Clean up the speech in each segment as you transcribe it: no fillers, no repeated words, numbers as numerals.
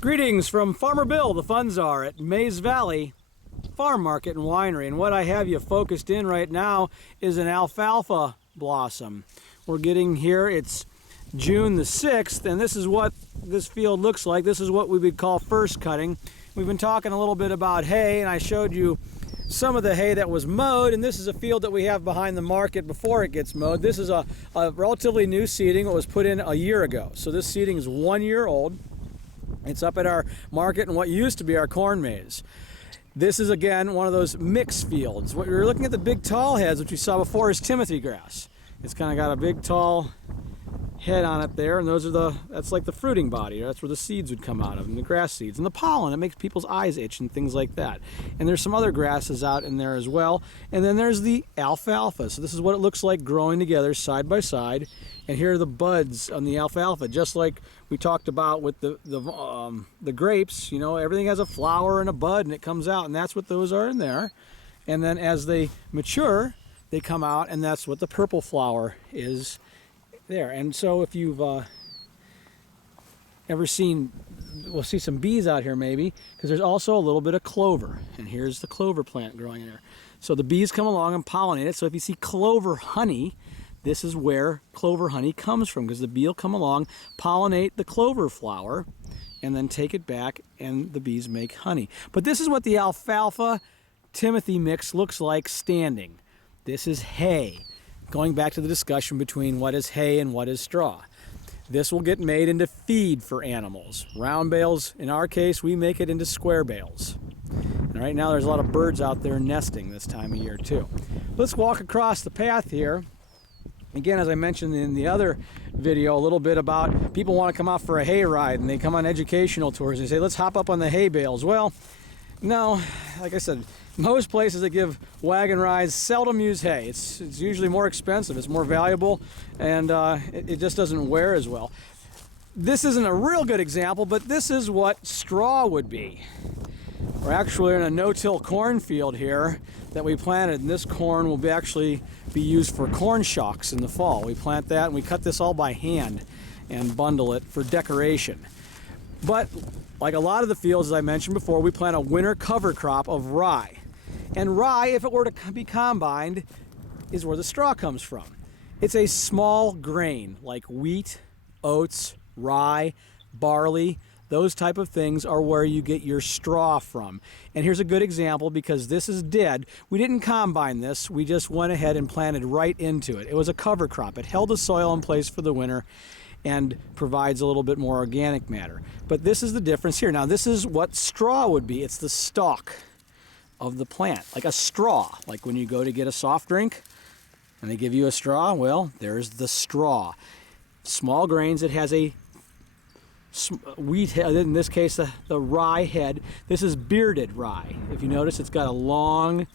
Greetings from Farmer Bill. The funds are at Mays Valley Farm Market and Winery, and what I have you focused in right now is an alfalfa blossom. We're getting here, it's June the 6th, and this is what this field looks like. This is what we would call first cutting. We've been talking a little bit about hay, and I showed you some of the hay that was mowed, and this is a field that we have behind the market before it gets mowed. This is a relatively new seeding. It was put in a year ago, so this seeding is 1 year old. It's up at our market in what used to be our corn maze. This is again one of those mixed fields. What you're looking at, the big tall heads, which you saw before, is Timothy grass. It's kind of got a big tall head on it there, and those are that's like the fruiting body. That's where the seeds would come out of, and the grass seeds and the pollen. It makes people's eyes itch and things like that. And there's some other grasses out in there as well. And then there's the alfalfa. So this is what it looks like growing together side by side. And here are the buds on the alfalfa, just like we talked about with the grapes. You know, everything has a flower and a bud, and it comes out, and that's what those are in there. And then as they mature, they come out, and that's what the purple flower is there. And so if you've ever seen, we'll see some bees out here maybe, because there's also a little bit of clover, and here's the clover plant growing there. So the bees come along and pollinate it. So if you see clover honey, this is where clover honey comes from, because the bee will come along, pollinate the clover flower, and then take it back, and the bees make honey. But this is what the alfalfa Timothy mix looks like standing. This is hay. Going back to the discussion between what is hay and what is straw. This will get made into feed for animals. Round bales, in our case, we make it into square bales. And right now there's a lot of birds out there nesting this time of year too. Let's walk across the path here. Again, as I mentioned in the other video, a little bit about people want to come out for a hay ride, and they come on educational tours and they say, let's hop up on the hay bales. Well, no, like I said, most places that give wagon rides seldom use hay. It's usually more expensive, it's more valuable, and it just doesn't wear as well. This isn't a real good example, but this is what straw would be. We're actually in a no-till cornfield here that we planted, and this corn will actually be used for corn shocks in the fall. We plant that, and we cut this all by hand and bundle it for decoration. But like a lot of the fields, as I mentioned before, we plant a winter cover crop of rye. And rye, if it were to be combined, is where the straw comes from. It's a small grain like wheat, oats, rye, barley. Those type of things are where you get your straw from. And here's a good example, because this is dead. We didn't combine this. We just went ahead and planted right into it. It was a cover crop. It held the soil in place for the winter and provides a little bit more organic matter. But this is the difference here. Now this is what straw would be. It's the stalk of the plant, like a straw. Like when you go to get a soft drink and they give you a straw, well, there's the straw. Small grains, it has a wheat head, in this case the rye head. This is bearded rye. If you notice, it's got a long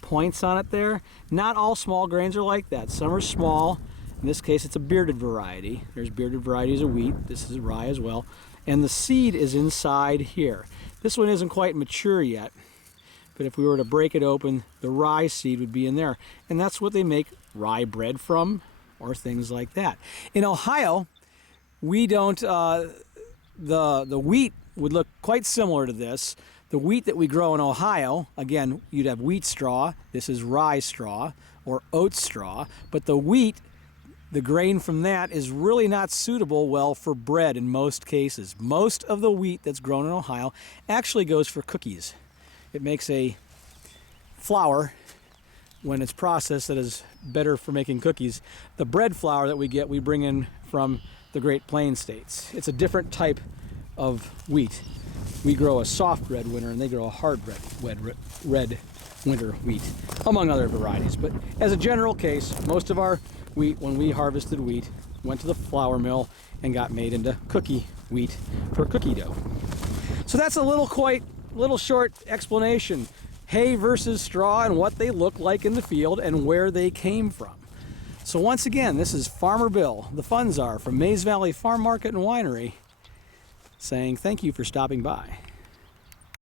points on it there. Not all small grains are like that. Some are small. In this case, it's a bearded variety. There's bearded varieties of wheat. This is rye as well. And the seed is inside here. This one isn't quite mature yet, but if we were to break it open, the rye seed would be in there. And that's what they make rye bread from, or things like that. In Ohio, we don't, the wheat would look quite similar to this. The wheat that we grow in Ohio, again, you'd have wheat straw. This is rye straw or oat straw. But the wheat, the grain from that, is really not suitable well for bread in most cases. Most of the wheat that's grown in Ohio actually goes for cookies. It makes a flour when it's processed that is better for making cookies. The bread flour that we get, we bring in from the Great Plains states. It's a different type of wheat. We grow a soft red winter, and they grow a hard red winter wheat, among other varieties. But as a general case, most of our wheat, when we harvested wheat, went to the flour mill and got made into cookie wheat for cookie dough. So that's a little short explanation. Hay versus straw, and what they look like in the field and where they came from. So once again, this is Farmer Bill. The funds are from Mays Valley Farm Market and Winery, saying thank you for stopping by.